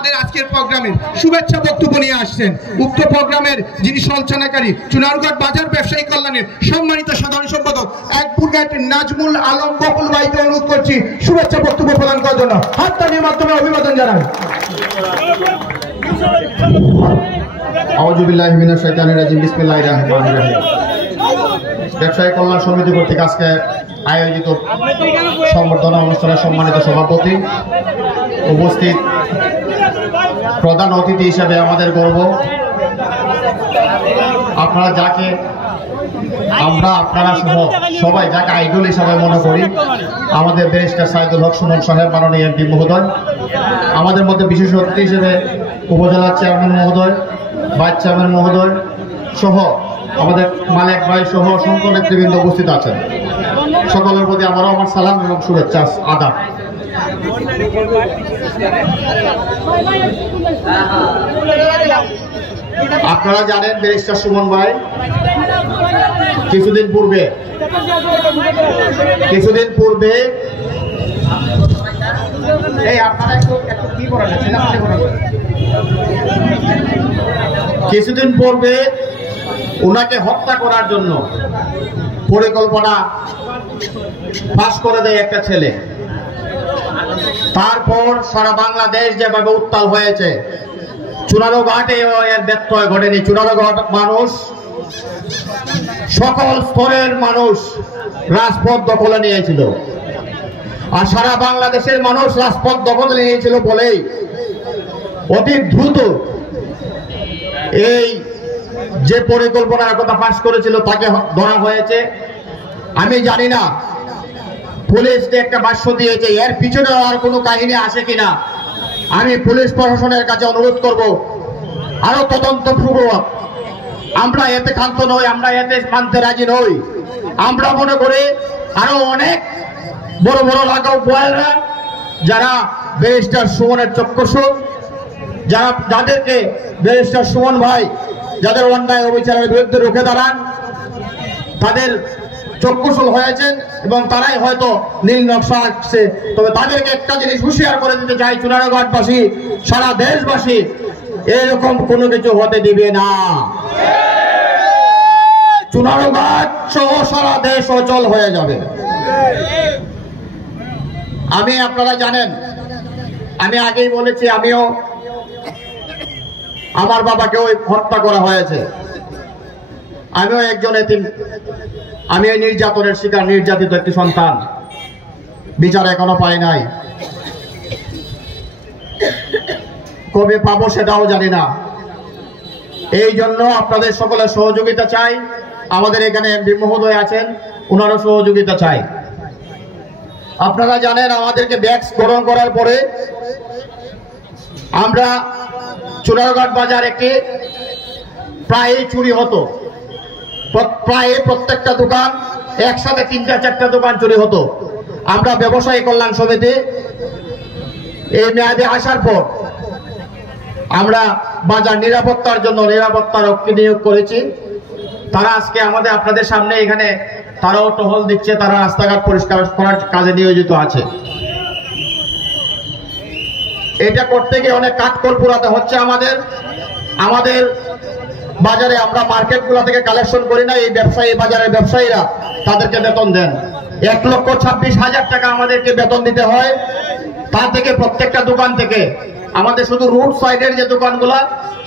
আমাদের আজকের প্রোগ্রামের শুভেচ্ছা বক্তব্য নিয়ে আসছেন। উক্ত প্রোগ্রামের যিনি সঞ্চালনকারী চুনারুঘাট বাজার ব্যবসায়ী কল্যাণের সম্মানিত সাধারণ সম্পাদক অ্যাডভোকেট নাজমুল আলম বকুল ভাইকে অনুরোধ করছি শুভেচ্ছা বক্তব্য প্রদান করার জন্য। হাততালির মাধ্যমে অভিবাদন জানাই। আউযু বিল্লাহি মিনাশ শাইতানির রাজিম। বিসমিল্লাহির রহমানির রহিম। ব্যবসায়ী কল্যাণ সমিতি কর্তৃক আজকে আয়োজিত সংবর্ধনা অনুষ্ঠানের সম্মানিত সভাপতি, উপস্থিত প্রধান অতিথি হিসেবে আমাদের গর্ব, আপনারা সহ সবাই যাকে আইডল হিসাবে মনে করি, আমাদের ব্যারিস্টার সাইদুল হক সুমন সাহেব, মাননীয় এমপি মহোদয়, আমাদের মধ্যে বিশেষ অতিথি হিসেবে উপজেলা চেয়ারম্যান মহোদয়, ভাইস চেয়ারম্যান মহোদয় সহ আমাদের মালিক ভাই সহ অসংখ্য নেতৃবৃন্দ উপস্থিত আছেন। সকলের প্রতি আমারও আমার সালাম এবং শুভেচ্ছা আদাব। আপনারা জানেন ব্যারিস্টার সুমন ভাই কিছুদিন পূর্বে ওনাকে হত্যা করার জন্য পরিকল্পনা পাস করে দেয় একটা ছেলে। তারপর সারা বাংলাদেশ যেভাবে উত্তাল হয়েছে, চুনারুঘাটে এর ব্যত্যয় ঘটেনি। চুনারুঘাট মানুষ, সকল স্তরের মানুষ রাজপথ দখলে নিয়েছিল, আর সারা বাংলাদেশের মানুষ রাজপথ দখলে নিয়েছিল বলেই অতি দ্রুত এই যে পরিকল্পনার কথা পাস করেছিল তাকে ধরা হয়েছে। আমি জানি না পুলিশ একটা ভাষ্য দিয়েছে, এর পিছনে আর কোনো কাহিনী আসে কিনা। আমি পুলিশ প্রশাসনের কাছে অনুরোধ করব আরো তদন্তপূর্বক। আমরা এতে ক্ষান্ত নই, আমরা এতে মানতে রাজি নই। আমরা মনে করি আরো অনেক বড় বড় লাগাও বয়েরা যারা ব্যারিস্টার সুমনের চক্ষুষু, যাদেরকে ব্যারিস্টার সুমন ভাই যাদের অন্যায় অবিচারের বিরুদ্ধে রুখে দাঁড়ান, তাদের চক্ষুশূল হয়েছেন এবং তারাই হয়তো নীল নকশা আসছে। তবে তাদেরকে একটা জিনিস হুঁশিয়ার করে দিতে চাই, চুনারুঘাটবাসী, সারা দেশবাসী এরকম কোনো কিছু হতে দিবে না। চুনারুঘাট সহ সারা দেশ অচল হয়ে যাবে। আপনারা জানেন, আমি আগেই বলেছি, আমার বাবাকেও হত্যা করা হয়েছে। আমিও একজন এতিম, আমি এই নির্যাতনের শিকার, নির্যাতিত একটি সন্তান। বিচার এখনো পাই নাই, কবে পাবো সেটাও জানি না। এই জন্য আপনাদের সকলের সহযোগিতা চাই। আমাদের এখানে এমপি মহোদয় আছেন, ওনারও সহযোগিতা চাই। আপনারা জানেন আমাদেরকে ব্যাগ গ্রহণ করার পরে আমরা চুনারুঘাট বাজার একটি প্রায় চুরি হতো, প্রায় প্রত্যেকটা দোকান একসাথে 3-4টা দোকান চুরি হতো। আমরা ব্যবসায়ী কল্যাণ সমিতি এই মেয়াদে আসার পর আমরা বাজার নিরাপত্তার জন্য নিরাপত্তা রক্ষী নিয়োগ করেছি। তারা আজকে আপনাদের সামনে এখানে তারাও টহল দিচ্ছে, তারা রাস্তাঘাট পরিষ্কার করার কাজে নিয়োজিত আছে। এটা করতে গিয়ে অনেক কাঠখড় পোড়াতে হচ্ছে আমাদের বাজারে। আমরা মার্কেটগুলো থেকে কালেকশন করি না, এই বাজারের ব্যবসায়ীরা তাদেরকে বেতন দেন। 1,26,000 টাকা আমাদেরকে বেতন দিতে হয়। তা থেকে প্রত্যেকটা দোকান থেকে, আমাদের শুধু রোড সাইডের যে দোকানগুলা,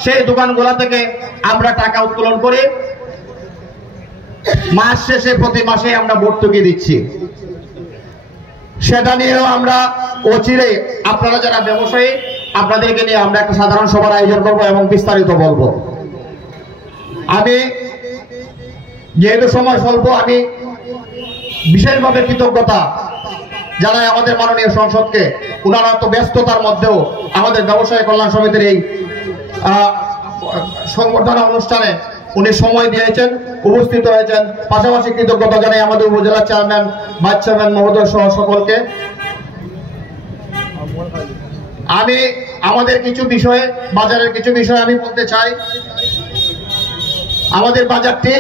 সেই দোকানগুলা থেকে আমরা টাকা উত্তোলন করে মাস শেষে প্রতি মাসে আমরা ভর্তুকি দিচ্ছি। সেটা নিয়েও আমরা অচিরে আপনারা যারা ব্যবসায়ী, আপনাদেরকে নিয়ে আমরা একটা সাধারণ সভার আয়োজন করব এবং বিস্তারিত বলবো। যেহেতু সময় স্বল্প, আমি বিশেষভাবে কৃতজ্ঞতা জানাই আমাদের মাননীয় সংসদকে। ওনারা তো ব্যস্ততার মধ্যেও আমাদের ব্যবসায়ী কল্যাণ সমিতির এই সংবর্ধনা অনুষ্ঠানে উনি সময় দিয়েছেন, উপস্থিত হয়েছেন। পাশাপাশি কৃতজ্ঞতা জানাই আমাদের উপজেলা চেয়ারম্যান, ভাইস চেয়ারম্যান মহোদয় সহ সকলকে। আমাদের কিছু বিষয়ে, বাজারের কিছু বিষয় আমি বলতে চাই। আমাদের বাজারটি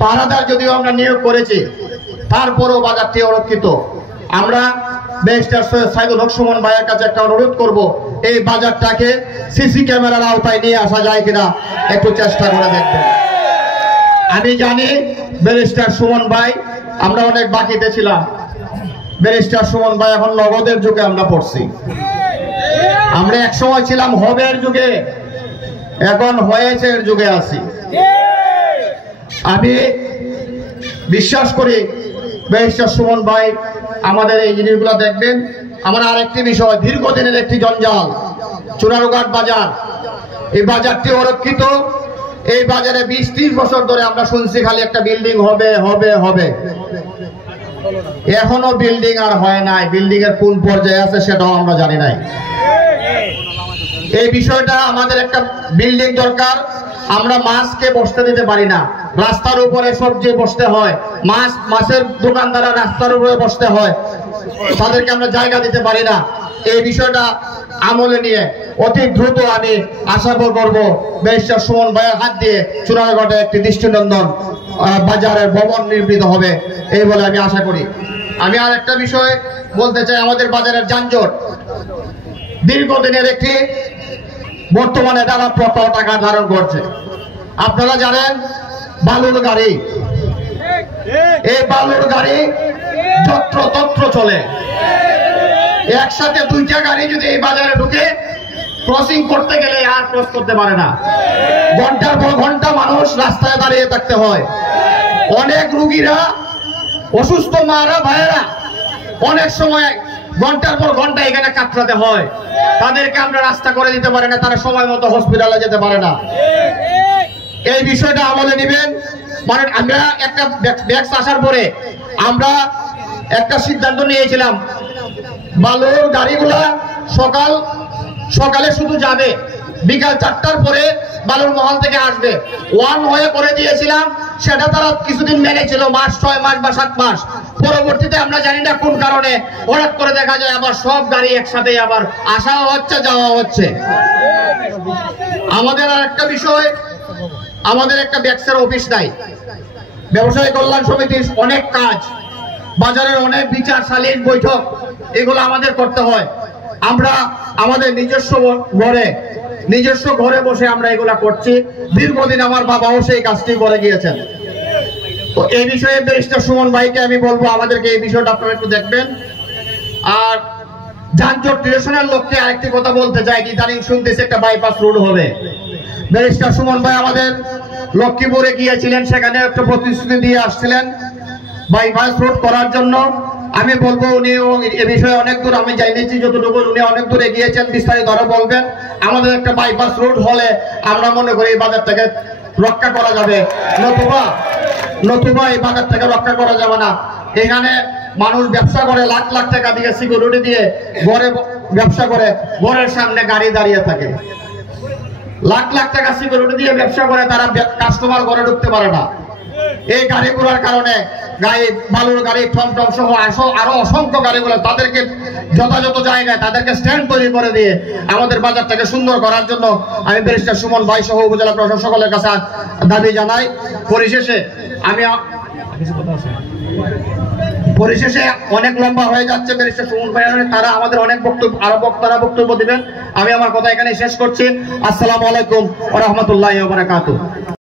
পাহারাদার যদিও আমরা নিয়োগ করেছি, তারপরও বাজারটি অরক্ষিত। আমরা ব্যারিস্টার সৈয়দ সাইদুল হক সুমন ভাইয়ের কাছে একটা অনুরোধ করব, এই বাজারটাকে সিসি ক্যামেরার আওতায় নিয়ে আসা যায় কিনা একটু চেষ্টা করে দেখবেন। আমি জানি ব্যারিস্টার সুমন ভাই, আমরা অনেক বাকিতে ছিলাম। ব্যারিস্টার সুমন ভাই এখন নগদের যুগে আমরা পড়ছি। আমরা এক সময় ছিলাম হবের যুগে, এখন হয়েছে যুগে আছি। আমি বিশ্বাস করি ব্যারিস্টার সুমন ভাই আমাদের এই জিনিসগুলো দেখবেন। আমার আরেকটি বিষয়, দীর্ঘদিনের একটি জঞ্জাল চুনারুঘাট বাজার। এই বাজারটি অরক্ষিত। এই বাজারে 20-30 বছর ধরে আমরা শুনছি খালি একটা বিল্ডিং হবে হবে হবে। এখনো বিল্ডিং আর হয় নাই। বিল্ডিং এর কোন পর্যায়ে আছে সেটাও আমরা জানি নাই। এই বিষয়টা আমাদের একটা বিল্ডিং দরকার। আমরা মাছকে বসতে দিতে পারি না, রাস্তার উপরে সবজি বসতে হয়, মাছের দোকানদাররা রাস্তার উপরে বসতে হয়, তাদেরকে আমরা জায়গা দিতে পারি না। এই বিষয়টা আমলে নিয়ে অতি দ্রুত আমি আশা করবো ব্যারিস্টার সুমন ভাইয়ের হাত দিয়ে চুনারুঘাটে একটি দৃষ্টিনন্দন বাজারের ভবন নির্মিত হবে, এই বলে আমি আশা করি। আমি আর একটা বিষয় বলতে চাই, আমাদের বাজারের যানজট দীর্ঘদিনের একটি বর্তমানে নানা প্রকার টাকা ধারণ করছে। আপনারা জানেন বালুর গাড়ি, এই বালুর গাড়ি যত্রতত্র চলে। একসাথে 2টা গাড়ি যদি এই বাজারে ঢুকে ক্রসিং করতে গেলে আর ক্রস করতে পারে না। ঘন্টার পর ঘন্টা মানুষ রাস্তায় দাঁড়িয়ে থাকতে হয়। অনেক রুগীরা, অসুস্থ মারা ভাইয়েরা অনেক সময় ঘন্টার পর ঘন্টা এখানে কাতরাতে হয়। তাদেরকে আমরা রাস্তা করে দিতে পারি না, তারা সময় মতো হসপিটালে যেতে পারে না। এই বিষয়টা আমলে নেবেন। মানে আমরা একটা ব্যাক্স আসার পরে আমরা একটা সিদ্ধান্ত নিয়েছিলাম, বালুর গাড়িগুলা সকালে শুধু যাবে, বিকাল 4টার পরে বালুর মহল থেকে আসবে। 1 ওয়ে করে দিয়েছিলাম, সেটা তারা কিছুদিন মেনেছিল, 6 মাস বা 7 মাস। পরবর্তীতে আমরা জানি না কোন কারণে হঠাৎ করে দেখা যায় আবার সব গাড়ি একসাথে আবার আসাও হচ্ছে, যাওয়া হচ্ছে। আমাদের আর একটা বিষয়, আমাদের একটা ব্যাক্সের অফিস নাই। ব্যবসায়ী কল্যাণ সমিতির অনেক কাজ, বাজারের অনেক বিচার সালিশ বৈঠক, এগুলো আমাদের করতে হয়। আমরা আমাদের নিজস্ব ঘরে বসে আমরা এগুলা করছি। দীর্ঘদিন আমার বাবাও সেই কাজটি করে গিয়েছেন। তো এই বিষয়ে ব্যারিস্টার সুমন ভাইকে আমি বলবো আমাদেরকে এই বিষয়টা আপনারা একটু দেখবেন। আর যানজট নিরসনের লক্ষ্যে আরেকটি কথা বলতে চাই, ইদানিং শুনতেছি একটা বাইপাস রোড হবে। ব্যারিস্টার সুমন ভাই আমাদের লক্ষ্মীপুরে গিয়েছিলেন, সেখানে একটা প্রতিশ্রুতি দিয়ে আসছিলেন বাইপাস রোড করার জন্য। আমি বলবো উনি এ বিষয়ে অনেক দূর, আমি জানিয়েছি যতটুকু, উনি অনেক দূর এগিয়েছেন, বিস্তারিত আরো বলবেন। আমাদের একটা বাইপাস রোড হলে আমরা মনে করি এই বাজারটাকে রক্ষা করা যাবে, নতুবা এই বাজারটাকে রক্ষা করা যাবে না। এখানে মানুষ ব্যবসা করে, লাখ লাখ টাকা দিয়ে সিকিউরিটি দিয়ে ঘরে ব্যবসা করে, ঘরের সামনে গাড়ি দাঁড়িয়ে থাকে। লাখ লাখ টাকা সিকিউরিটি দিয়ে ব্যবসা করে, তারা কাস্টমার ঘরে ঢুকতে পারে না। এই গাড়িগুলোর কারণে বালুর গাড়ি, টমটম সহ আরো অসংখ্য গাড়িগুলো, তাদেরকে যথাযথ জায়গায় তাদেরকে স্ট্যান্ড তৈরি করে দিয়ে আমাদের বাজারটাকে সুন্দর করার জন্য আমি ব্যারিস্টার সুমন ভাই সহ উপজেলা প্রশাসন সকলের কাছে দাবি জানাই। পরিশেষে অনেক লম্বা হয়ে যাচ্ছে ব্যারিস্টার সুমন ভাই, তারা আমাদের অনেক বক্তারা বক্তব্য দিবেন। আমি আমার কথা এখানে শেষ করছি। আসসালামু আলাইকুম ওয়া রাহমাতুল্লাহি ওয়া বারাকাতুহু।